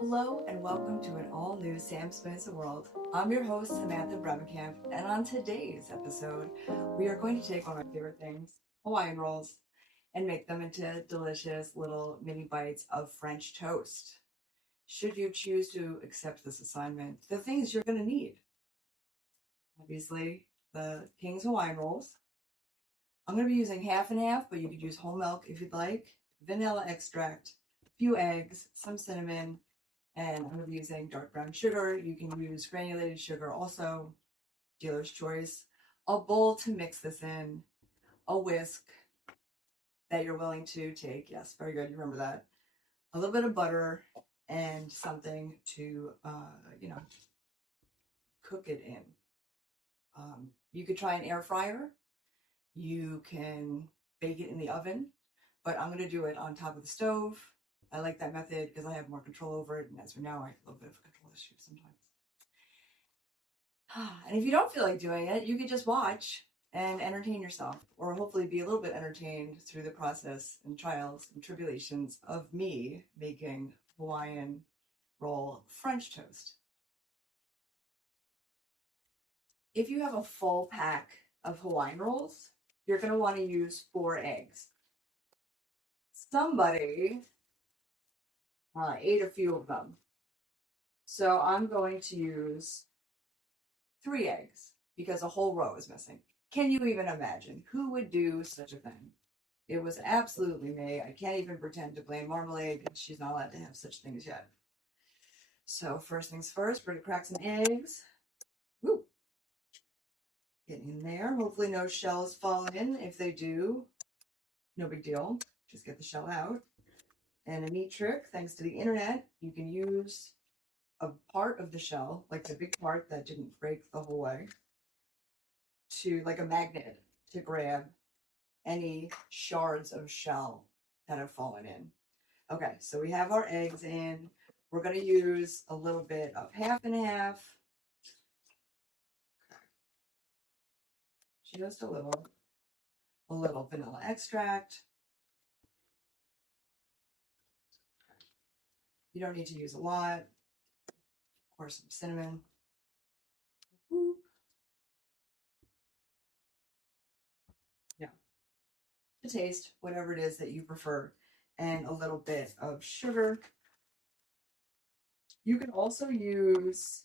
Hello and welcome to an all-new Sam Spins the World. I'm your host, Samantha Bremekamp, and on today's episode, we are going to take one of my favorite things, Hawaiian rolls, and make them into delicious little mini bites of French toast. Should you choose to accept this assignment, the things you're going to need. Obviously, the King's Hawaiian Rolls. I'm going to be using half and half, but you could use whole milk if you'd like, vanilla extract, a few eggs, some cinnamon, and I'm going to be using dark brown sugar. You can use granulated sugar also, dealer's choice. A bowl to mix this in, a whisk that you're willing to take. Yes, very good. You remember that. A little bit of butter and something to, cook it in. You could try an air fryer. You can bake it in the oven, but I'm going to do it on top of the stove. I like that method because I have more control over it. And as we know, I have a little bit of a control issue sometimes. And if you don't feel like doing it, you could just watch and entertain yourself, or hopefully be a little bit entertained through the process and trials and tribulations of me making Hawaiian roll French toast. If you have a full pack of Hawaiian rolls, you're going to want to use 4 eggs. Somebody ate a few of them. So I'm going to use 3 eggs because a whole row is missing. Can you even imagine who would do such a thing? It was absolutely me. I can't even pretend to blame Marmalade because she's not allowed to have such things yet. So first things first, we're going to crack some eggs. Woo! Get in there. Hopefully no shells fall in. If they do, no big deal. Just get the shell out. And a neat trick, thanks to the internet, you can use a part of the shell, like the big part that didn't break the whole way, to like a magnet to grab any shards of shell that have fallen in. Okay, so we have our eggs in. We're going to use a little bit of half and half. Just a little vanilla extract. You don't need to use a lot. Of course, some cinnamon. Whoop. Yeah. To taste, whatever it is that you prefer. And a little bit of sugar. You can also use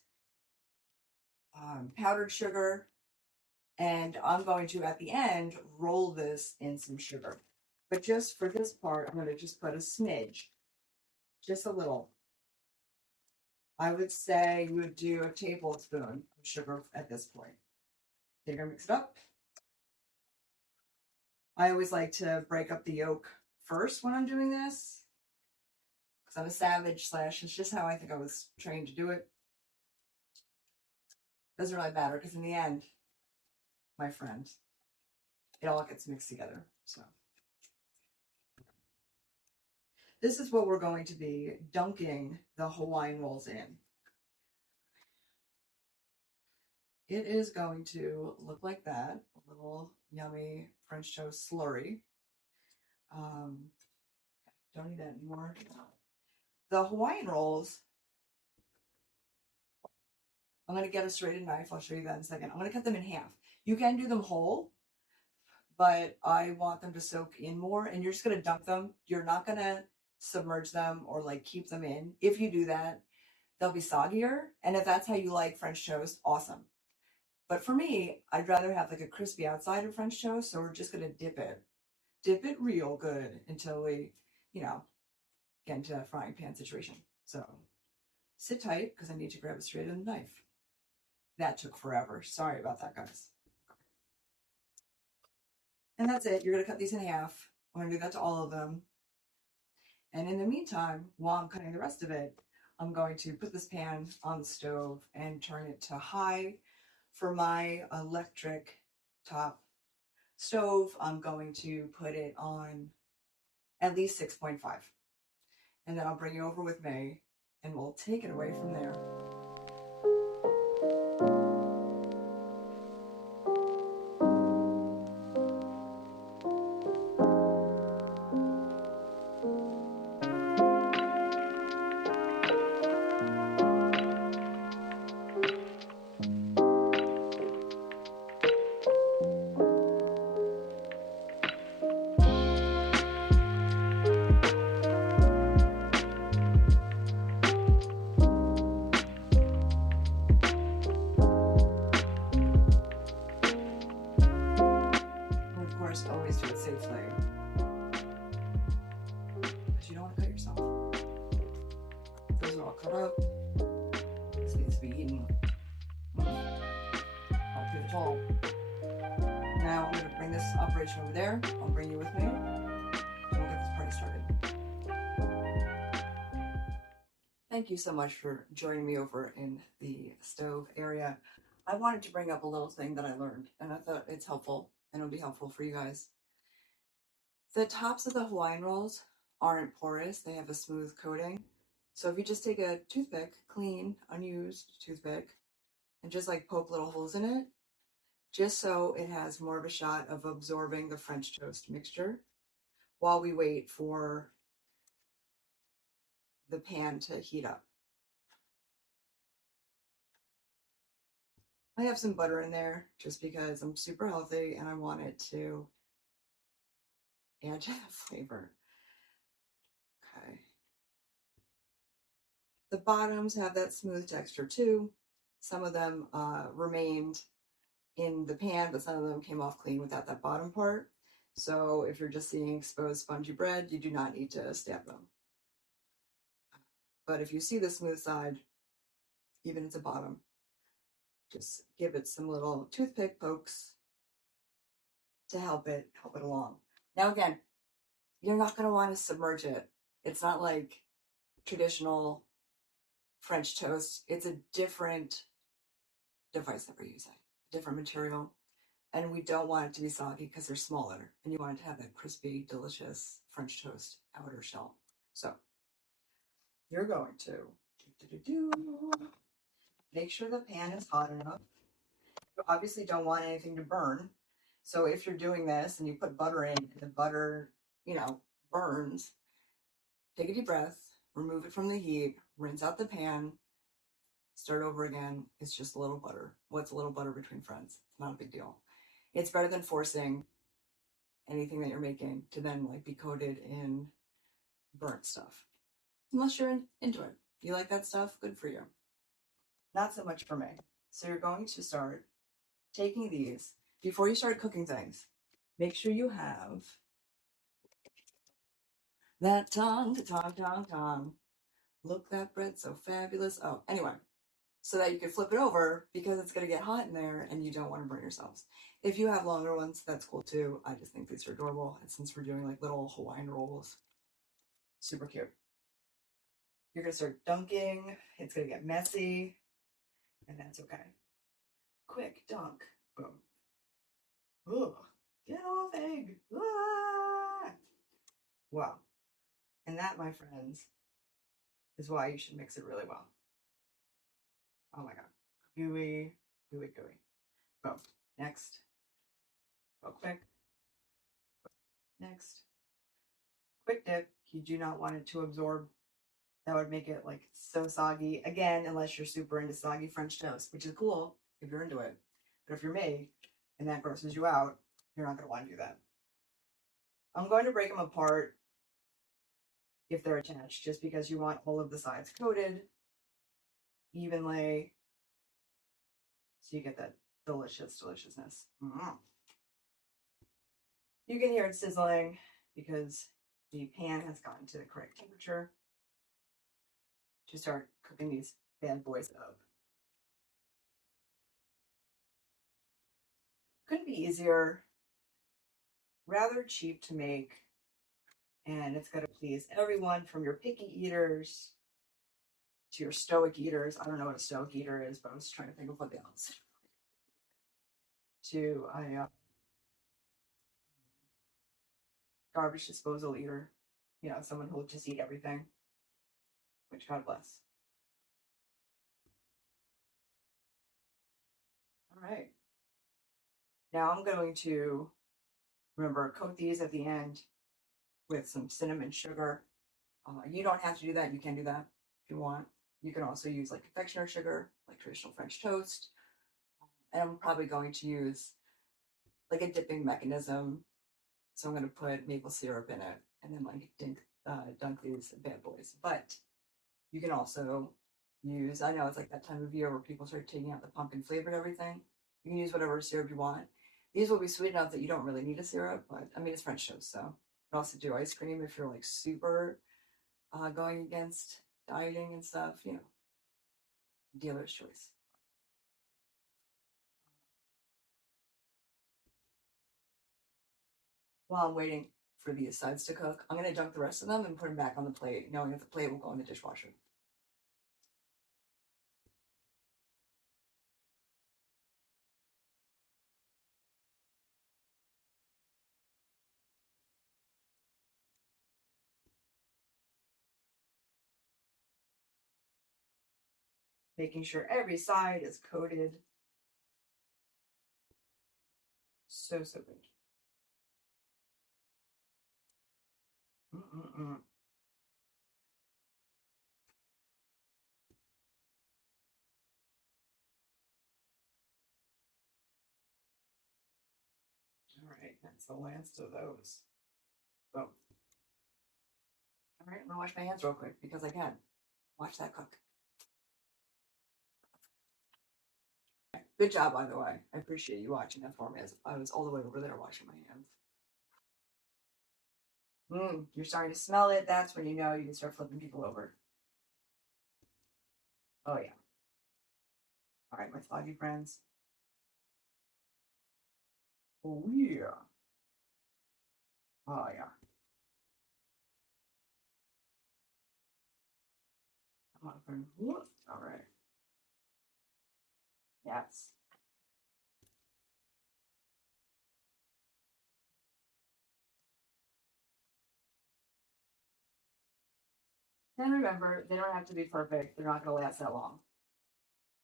powdered sugar. And I'm going to, at the end, roll this in some sugar. But just for this part, I'm going to just put a smidge. Just a little. I would say you would do a tablespoon of sugar at this point. You're going to mix it up. I always like to break up the yolk first when I'm doing this. Because I'm a savage / it's just how I think I was trained to do it. Doesn't really matter because in the end, my friend, it all gets mixed together. So this is what we're going to be dunking the Hawaiian rolls in. It is going to look like that, a little yummy French toast slurry. Don't need that anymore. The Hawaiian rolls, I'm going to get a serrated knife. I'll show you that in a second. I'm going to cut them in half. You can do them whole, but I want them to soak in more, and you're just going to dunk them. You're not going to submerge them or like keep them in. If you do that, they'll be soggier, and if that's how you like French toast, awesome. But for me, I'd rather have like a crispy outside of French toast, so we're just going to dip it real good until we, get into a frying pan situation. So sit tight because I need to grab a serrated knife. That took forever. Sorry about that, guys. And that's it. You're going to cut these in half. I'm going to do that to all of them. And in the meantime, while I'm cutting the rest of it, I'm going to put this pan on the stove and turn it to high. For my electric top stove, I'm going to put it on at least 6.5. And then I'll bring you over with me and we'll take it away from there. Those are all cut up. This needs to be eaten. All through the tall. Now I'm going to bring this operation over there. I'll bring you with me. And we'll get this party started. Thank you so much for joining me over in the stove area. I wanted to bring up a little thing that I learned, and I thought it's helpful, and it'll be helpful for you guys. The tops of the Hawaiian rolls aren't porous. They have a smooth coating. So if you just take a toothpick, clean, unused toothpick, and just like poke little holes in it, just so it has more of a shot of absorbing the French toast mixture while we wait for the pan to heat up. I have some butter in there just because I'm super healthy and I want it to add to the flavor. Okay. The bottoms have that smooth texture too. Some of them remained in the pan, but some of them came off clean without that bottom part. So if you're just seeing exposed spongy bread, you do not need to stamp them. But if you see the smooth side, even at the bottom, just give it some little toothpick pokes to help it along. Now again, you're not going to want to submerge it. It's not like traditional French toast. It's a different device that we're using, a different material. And we don't want it to be soggy because they're smaller. And you want it to have that crispy, delicious French toast outer shell. So you're going to make sure the pan is hot enough. You obviously don't want anything to burn. So if you're doing this and you put butter in and the butter, burns, take a deep breath, remove it from the heat, rinse out the pan, start over again. It's just a little butter. What's a little butter between friends? It's not a big deal. It's better than forcing anything that you're making to then be coated in burnt stuff. Unless you're into it. You like that stuff? Good for you. Not so much for me. So you're going to start taking these. Before you start cooking things, make sure you have that tongue. Look, that bread so fabulous. Oh, anyway, so that you can flip it over because it's going to get hot in there and you don't want to burn yourselves. If you have longer ones, that's cool too. I just think these are adorable. And since we're doing little Hawaiian rolls, super cute. You're going to start dunking. It's going to get messy, and that's okay. Quick dunk. Boom. Ugh. Get off egg. Ah! Wow. And that, my friends, is why you should mix it really well. Oh my God. Gooey, gooey, gooey. Boom. Next. Go quick. Next. Quick dip. You do not want it to absorb. That would make it so soggy. Again, unless you're super into soggy French toast, which is cool if you're into it. But if you're me and that grosses you out, you're not going to want to do that. I'm going to break them apart if they're attached, just because you want all of the sides coated evenly so you get that deliciousness. You can hear it sizzling because the pan has gotten to the correct temperature to start cooking these bad boys up. Couldn't be easier. Rather cheap to make, and it's going to please everyone from your picky eaters to your stoic eaters. I don't know what a stoic eater is, but I was trying to think of what the else. To a garbage disposal eater, someone who will just eat everything, which God bless. All right. Now I'm going to, remember, coat these at the end with some cinnamon sugar. You don't have to do that. You can do that if you want. You can also use confectioner sugar, like traditional French toast. And I'm probably going to use a dipping mechanism. So I'm going to put maple syrup in it and then dunk these bad boys. But you can also use, I know it's that time of year where people start taking out the pumpkin flavored everything. You can use whatever syrup you want. These will be sweet enough that you don't really need a syrup, but I mean, it's French toast, so you can also do ice cream if you're super going against dieting and stuff, you know, dealer's choice. While I'm waiting for these sides to cook, I'm going to dunk the rest of them and put them back on the plate, knowing that the plate will go in the dishwasher. Making sure every side is coated. So good. Mm-mm-mm. All right, that's the last of those. Oh. All right, I'm gonna wash my hands real quick because I can. Watch that cook. Good job, by the way. I appreciate you watching that for me as I was all the way over there washing my hands. You're starting to smell it. That's when you know you can start flipping people over. Oh, yeah. All right, my foggy friends. Oh, yeah. Oh, yeah. Come on, friend. All right. Yes. And remember, they don't have to be perfect. They're not going to last that long.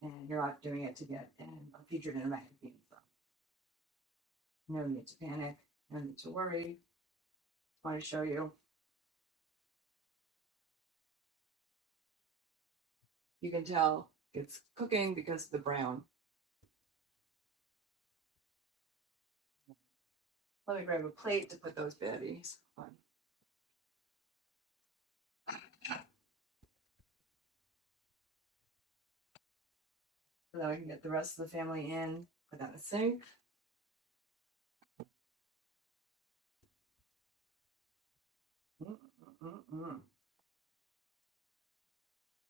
And you're not doing it to get featured in a magazine. So no need to panic. No need to worry. I want to show you. You can tell it's cooking because of the brown. Let me grab a plate to put those baddies on. So that we can get the rest of the family in, put that in the sink.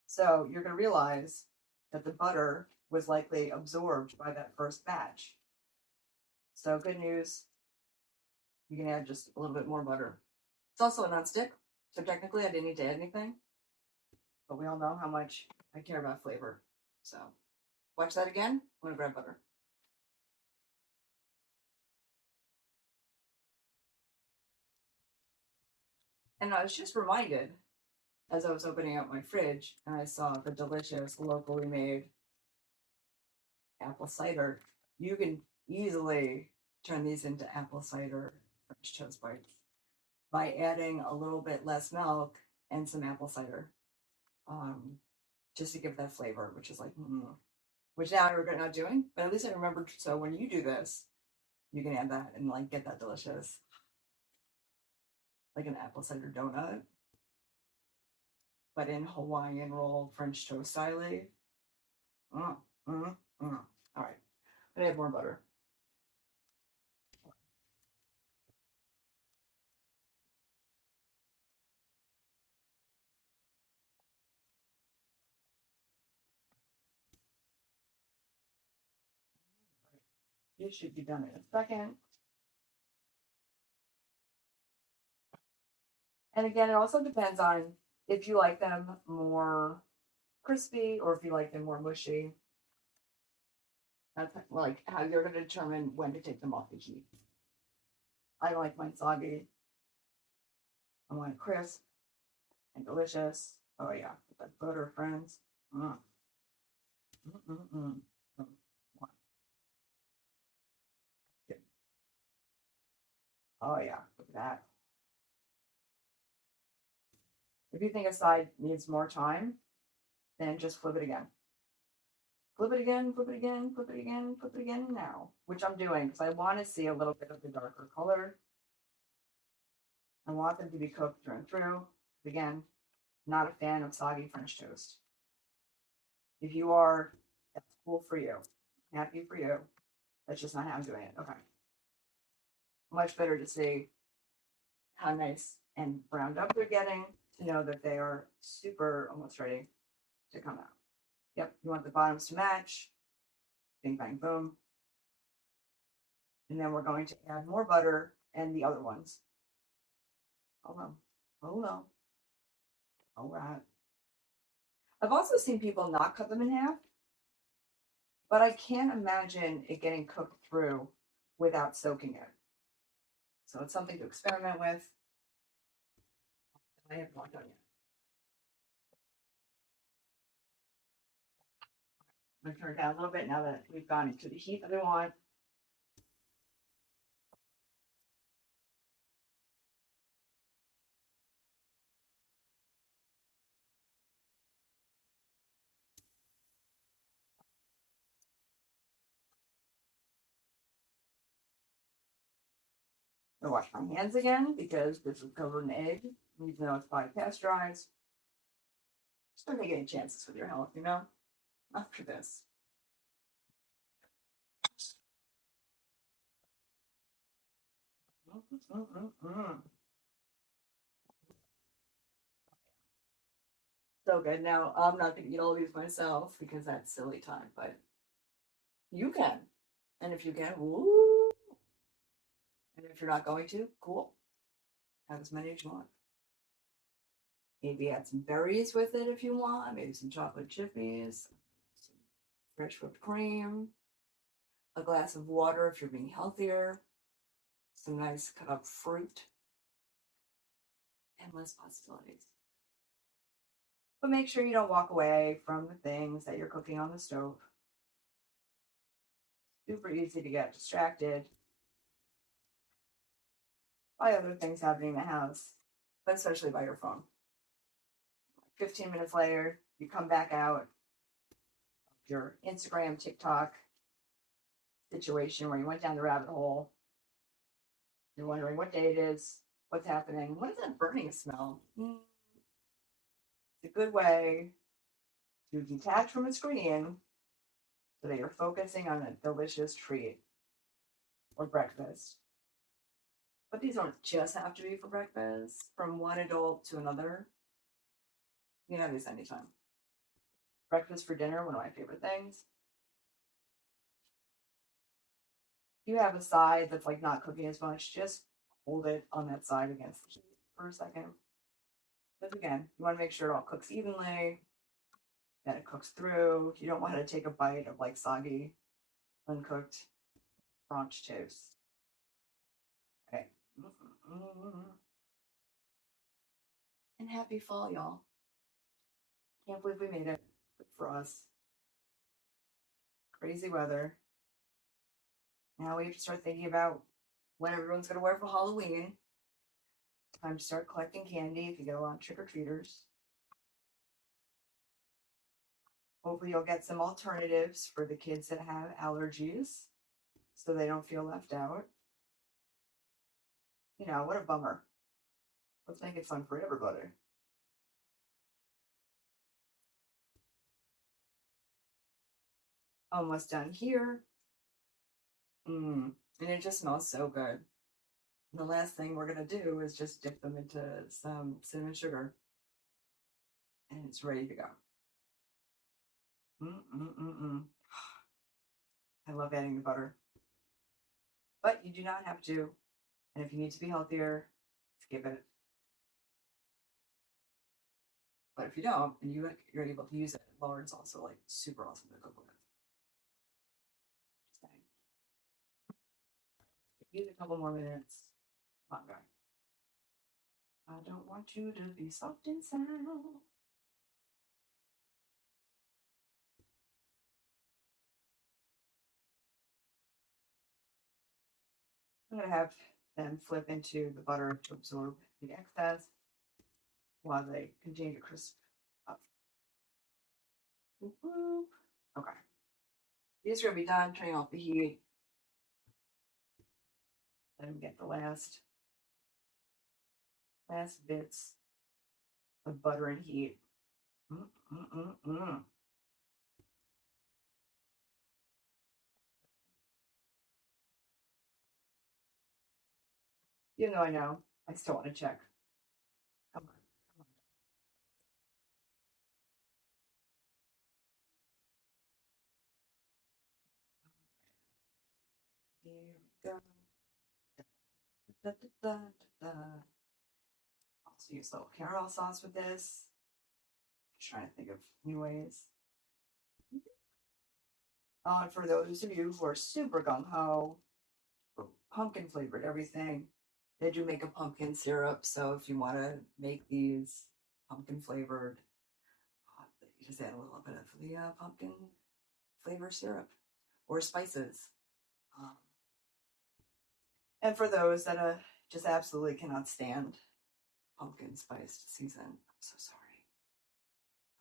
So you're going to realize that the butter was likely absorbed by that first batch. So good news, you can add just a little bit more butter. It's also a nonstick, so technically I didn't need to add anything, but we all know how much I care about flavor. So watch that again. I'm going to grab butter. And I was just reminded as I was opening up my fridge and I saw the delicious locally made apple cider. You can easily turn these into apple cider French toast bites by adding a little bit less milk and some apple cider, just to give that flavor, which is like, which now I regret not doing, but at least I remembered. So when you do this, you can add that and like get that delicious, like an apple cider donut, but in Hawaiian roll French toast style. All right, but I have more butter. It should be done in a second. And again, it also depends on if you like them more crispy or if you like them more mushy. That's like how you're going to determine when to take them off the heat. I like mine soggy. I want it crisp and delicious. Oh yeah, with that butter, friends. Mm. Mm-mm-mm. Oh yeah, look at that. If you think a side needs more time, then just flip it again. Flip it again, flip it again, flip it again, flip it again now, which I'm doing because I want to see a little bit of the darker color. I want them to be cooked through and through. Again, not a fan of soggy French toast. If you are, that's cool for you. Happy for you. That's just not how I'm doing it. Okay. Much better to see how nice and browned up they're getting to know that they are super almost ready to come out. Yep, you want the bottoms to match. Bing, bang, boom. And then we're going to add more butter and the other ones. Hold on. Hold on. All right. I've also seen people not cut them in half, but I can't imagine it getting cooked through without soaking it. So it's something to experiment with. I have not done yet. I'm going to turn it down a little bit now that we've gone into the heat that I want. I wash my hands again because this is covered in egg, even though it's probably pasteurized. Just don't take any chances with your health, you know? After this. So good. Now, I'm not going to eat all of these myself because that's silly time, but you can. And if you can, woo. And if you're not going to, cool. Have as many as you want. Maybe add some berries with it if you want. Maybe some chocolate chippies, some fresh whipped cream, a glass of water if you're being healthier, some nice cut up fruit. Endless possibilities. But make sure you don't walk away from the things that you're cooking on the stove. Super easy to get distracted by other things happening in the house, but especially by your phone. 15 minutes later, you come back out your Instagram, TikTok situation where you went down the rabbit hole. You're wondering what day it is, what's happening. What is that burning smell? It's a good way to detach from a screen so that you're focusing on a delicious treat or breakfast. But these don't just have to be for breakfast. From one adult to another, you can have these anytime. Breakfast for dinner, one of my favorite things. If you have a side that's like not cooking as much, just hold it on that side against the heat for a second. Because again, you want to make sure it all cooks evenly, that it cooks through. You don't want to take a bite of like soggy, uncooked French toast. Okay. And happy fall, y'all. Can't believe we made it. Good for us. Crazy weather. Now we have to start thinking about what everyone's going to wear for Halloween. Time to start collecting candy if you get a lot of trick-or-treaters. Hopefully you'll get some alternatives for the kids that have allergies so they don't feel left out. You know, what a bummer. Let's make it fun for everybody. Almost done here. And it just smells so good. And the last thing we're going to do is just dip them into some cinnamon sugar. And it's ready to go. I love adding the butter. But you do not have to. And if you need to be healthier, skip it. But if you don't, and you're able to use it, Lauren's also like super awesome to cook with. Use a couple more minutes. Come on, guy. I don't want you to be soft and sound. I'm going to have them flip into the butter to absorb the excess while they continue to crisp up. Okay. These are going to be done. Turning off the heat. Let them get the last bits of butter and heat. Even though I know, I still want to check. Come on. Here we go. Da, da, da, da, da. Also use a little caramel sauce with this. Just trying to think of new ways. And for those of you who are super gung-ho, pumpkin flavored everything, they do make a pumpkin syrup. So if you want to make these pumpkin flavored, you just add a little bit of the pumpkin flavor syrup or spices. And for those that just absolutely cannot stand pumpkin spiced season, I'm so sorry.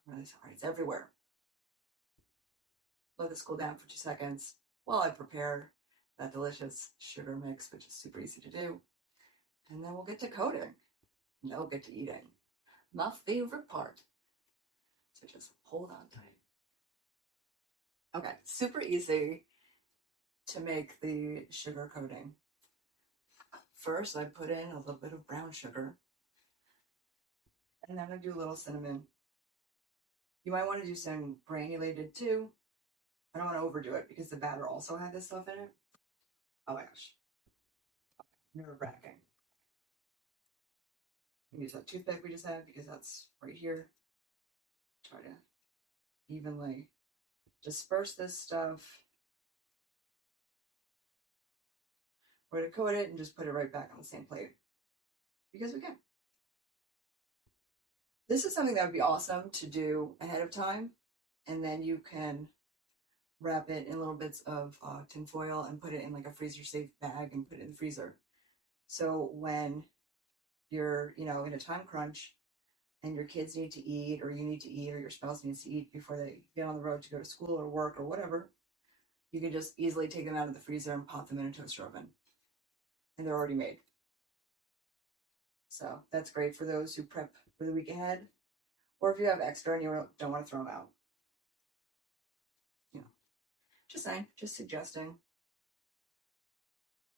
I'm really sorry. It's everywhere. Let this cool down for 2 seconds while I prepare that delicious sugar mix, which is super easy to do. And then we'll get to coating. And then we'll get to eating. My favorite part. So just hold on tight. Okay, super easy to make the sugar coating. First, I put in a little bit of brown sugar. And then I do a little cinnamon. You might want to do some granulated too. I don't want to overdo it because the batter also had this stuff in it. Oh my gosh. Nerve-wracking. Use that toothpick we just had because that's right here. Try to evenly disperse this stuff. We're going to coat it and just put it right back on the same plate because we can. This is something that would be awesome to do ahead of time, and then you can wrap it in little bits of tin foil and put it in like a freezer safe bag and put it in the freezer. So when you're, in a time crunch and your kids need to eat, or you need to eat, or your spouse needs to eat before they get on the road to go to school or work or whatever, you can just easily take them out of the freezer and pop them in a toaster oven. And they're already made. So that's great for those who prep for the week ahead, or if you have extra and you don't want to throw them out. Just saying, just suggesting.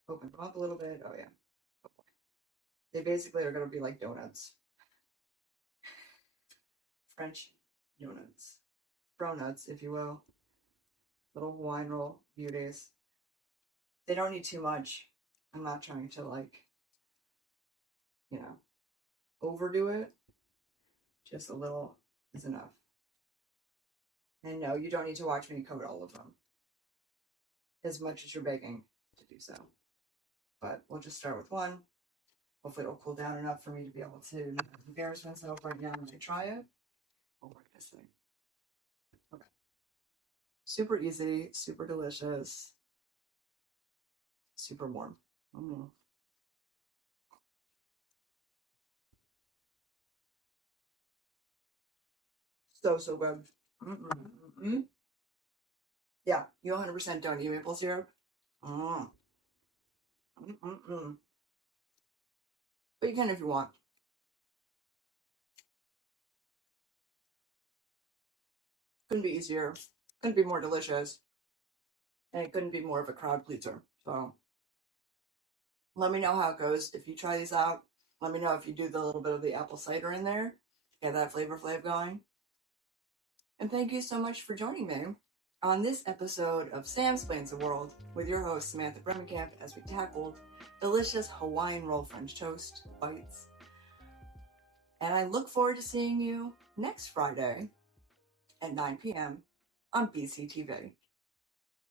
Open them up a little bit. Oh yeah. Oh boy. They basically are going to be like donuts. French donuts. Bronuts, if you will. Little Hawaiian roll beauties. They don't need too much. I'm not trying to overdo it. Just a little is enough. And no, you don't need to watch me coat all of them as much as you're begging to do so. But we'll just start with one. Hopefully it'll cool down enough for me to be able to embarrass myself right now when I try it. We'll work this thing. Okay. Super easy, super delicious, super warm. So good. Yeah, you 100% don't eat maple syrup. But you can if you want. Couldn't be easier. Couldn't be more delicious. And it couldn't be more of a crowd pleaser. So let me know how it goes. If you try these out, let me know if you do the little bit of the apple cider in there. Get that flavor going. And thank you so much for joining me on this episode of Sam Explains the World with your host, Samantha Bremekamp, as we tackled delicious Hawaiian roll French toast bites. And I look forward to seeing you next Friday at 9 p.m. on BCTV.